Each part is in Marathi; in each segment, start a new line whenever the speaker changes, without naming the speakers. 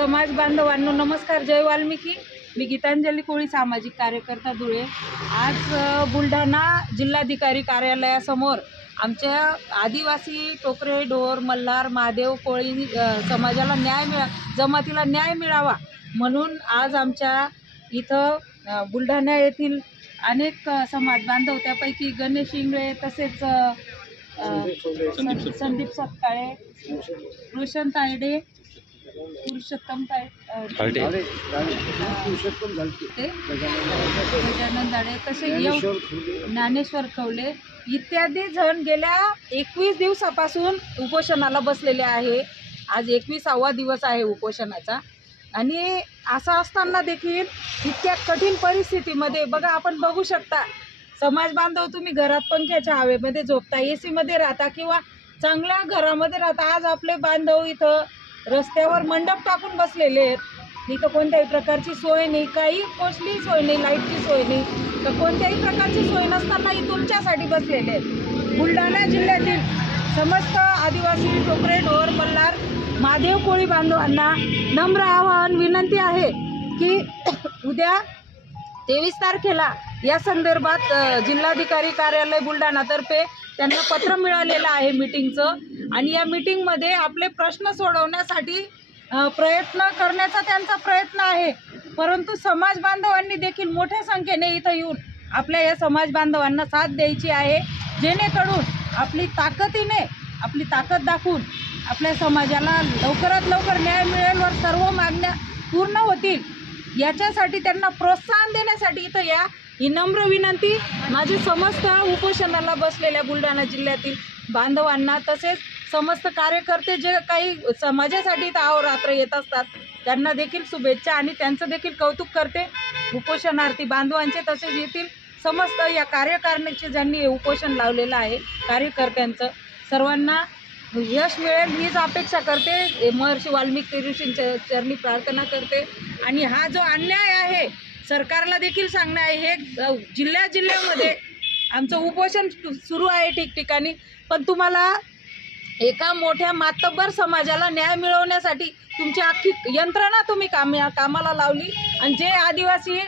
समाज बांधवांनो नमस्कार जय वाल्मिकी मी गीतांजली कोळी सामाजिक कार्यकर्ता धुळे आज बुलढाणा जिल्हाधिकारी कार्यालयासमोर आमच्या आदिवासी टोकरे ढोर मल्हार महादेव कोळी समाजाला न्याय मिळा जमातीला न्याय मिळावा म्हणून आज आमच्या इथं बुलढाणा येथील अनेक समाज बांधव त्यापैकी गणेश इंगळे तसेच संदीप सपकाळे रोशन तायडे पुरुषोत्तम ते गजानन दाडे तसे येऊ ज्ञानेश्वर खवले. इत्यादी जण गेल्या एकवीस दिवसापासून उपोषणाला बसलेले आहे. आज एकविसावा दिवस आहे उपोषणाचा. आणि असं असताना देखील इतक्या कठीण परिस्थितीमध्ये बघा आपण बघू शकता समाज बांधव तुम्ही घरात पंख्याच्या हवेमध्ये झोपता ए सीमध्ये राहता किंवा चांगल्या घरामध्ये राहता. आज आपले बांधव इथं रस्त्यावर मंडप टाकून बसलेले आहेत. इथं कोणत्याही प्रकारची सोय नाही काही कसली सोय नाही लाईटची सोय नाही. तर कोणत्याही प्रकारची सोय नसतानाही तुमच्यासाठी बसलेले आहेत. बुलढाणा जिल्ह्यातील समस्त आदिवासी टोकरे ढोर मल्हार महादेव कोळी बांधवांना नम्र आवाहन विनंती आहे की उद्या तेवीस तारखेला या संदर्भात जिल्हाधिकारी कार्यालय बुलढाणातर्फे त्यांना पत्र मिळालेलं आहे मीटिंगचं. आणि या मीटिंगमध्ये आपले प्रश्न सोडवण्यासाठी प्रयत्न करण्याचा त्यांचा प्रयत्न आहे. परंतु समाज बांधवांनी देखील मोठ्या संख्येने इथं येऊन आपल्या या समाज बांधवांना साथ द्यायची आहे. जेणेकरून आपली ताकदीने आपली ताकद दाखवून आपल्या समाजाला लवकरात लवकर न्याय मिळेल व सर्व मागण्या पूर्ण होतील. याच्यासाठी त्यांना प्रोत्साहन देण्यासाठी इथं या ही नम्र विनंती. माझी समस्त उपोषणाला बसलेल्या बुलढाणा जिल्ह्यातील बांधवांना तसेच समस्त कार्यकर्ते जे काही समाजासाठी तर अहोरात्र येत असतात त्यांना देखील शुभेच्छा आणि त्यांचं देखील कौतुक करते. उपोषणार्थी बांधवांचे तसेच येथील समस्त या कार्यकारिणीचे ज्यांनी हे उपोषण लावलेलं आहे कार्यकर्त्यांचं सर्वांना यश मिळेल हीच अपेक्षा करते. महर्षी वाल्मिकी ऋषींच्या चरणी प्रार्थना करते. आणि हा जो अन्याय आहे सरकारला देखील सांगणं आहे हे जिल्ह्या जिल्ह्यामध्ये आमचं उपोषण सुरू आहे ठिकठिकाणी. पण तुम्हाला एका मोठ्या मातब्बर समाजाला न्याय मिळवण्यासाठी तुमची अख्खी यंत्रणा तुम्ही काम कामाला लावली. आणि जे आदिवासी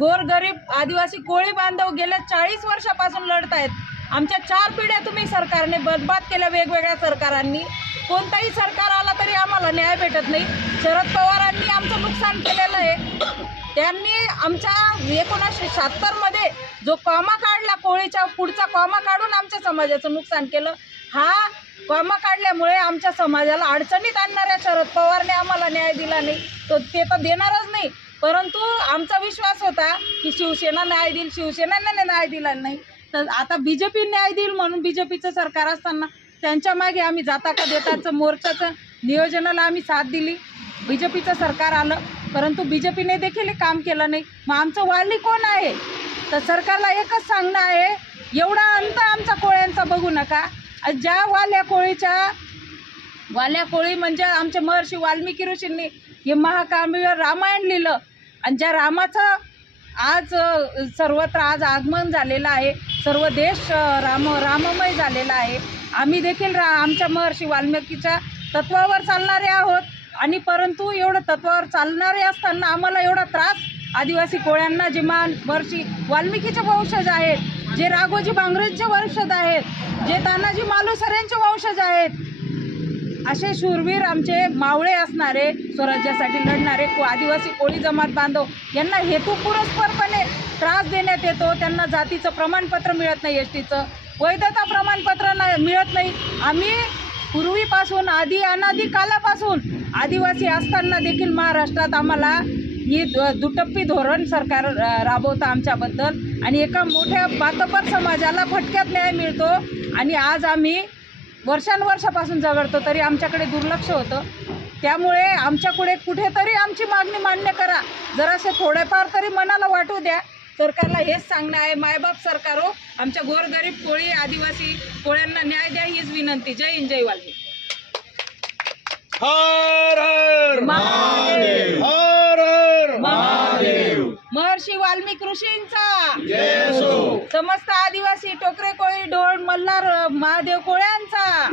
गोरगरीब आदिवासी कोळी बांधव गेल्या चाळीस वर्षापासून लढत आहेत आमच्या चार पिढ्या तुम्ही सरकारने बदबाद केल्या वेगवेगळ्या सरकारांनी. कोणताही सरकार आला तरी आम्हाला न्याय भेटत नाही. शरद पवारांनी आमचं नुकसान केलेलं आहे. त्यांनी आमच्या एकोणीसशे शहात्तरमध्ये जो कॉमा काढला कोळीच्या पुढचा कॉमा काढून आमच्या समाजाचं नुकसान केलं. हा कॉमा काढल्यामुळे आमच्या समाजाला अडचणीत आणणाऱ्या शरद पवारने आम्हाला न्याय दिला नाही. तो ते तर देणारच नाही. परंतु आमचा विश्वास होता की शिवसेना न्याय देईल शिवसेनाने न्याय दिला नाही. तर आता बी जे पी न्याय देईल म्हणून बी जे पीचं सरकार असताना त्यांच्या मागे आम्ही जाता का देताचं मोर्चाचं नियोजनाला आम्ही साथ दिली. बी जे पीचं सरकार आलं. परंतु बी जे पीने देखील काम केलं नाही. मग आमचं वाली कोण आहे? तर सरकारला एकच सांगणं आहे एवढा अंत आमचा कोळ्यांचा बघू नका. ज्या वाल्या कोळीच्या वाल्या कोळी म्हणजे आमचे महर्षी वाल्मिकी ऋषींनी हे महाकाव्य रामायण लिहिलं. आणि ज्या रामाचं आज सर्वत्र आज आगमन झालेलं आहे सर्व देश राम राममय झालेला आहे. आम्ही देखील रा आमच्या महर्षी वाल्मिकीच्या तत्वावर चालणारे आहोत. आणि परंतु एवढं तत्वावर चालणारे असताना आम्हाला एवढा त्रास आदिवासी कोळ्यांना जे मान महर्षी वाल्मिकीचे वंशज आहेत जे राघोजी बांगरेंचे वंशज आहेत जे तानाजी मालुसऱ्यांचे वंशज आहेत असे शूरवीर आमचे मावळे असणारे स्वराज्यासाठी लढणारे आदिवासी कोळी जमात बांधव यांना हेतू पुरस्परपणे त्रास देण्यात येतो. त्यांना जातीचं प्रमाणपत्र मिळत नाही एस टीचं वैधता प्रमाणपत्र न मिळत नाही. आम्ही पूर्वीपासून आधी अनादी कालापासून आदिवासी असताना देखील महाराष्ट्रात आम्हाला ही दुटप्पी धोरण सरकार राबवतं आमच्याबद्दल. आणि एका मोठ्या बातपर समाजाला फटक्यात न्याय मिळतो. आणि आज आम्ही वर्षानुवर्षापासून झगडतो तरी आमच्याकडे दुर्लक्ष होतं. त्यामुळे आमच्याकडे कुठेतरी आमची मागणी मान्य करा. जरासे थोडेफार तरी मनाला वाटू द्या. सरकारला हेच सांगणं आहे मायबाप सरकार हो आमच्या गोरगरीब कोळी आदिवासी कोळ्यांना न्याय द्या हीच विनंती. जय हिंद जय वाल्मी महर्षी वाल्मिक ऋषींचा. समस्त आदिवासी टोकरे कोळी ढोळ मल्हार महादेव कोळ्यांचा.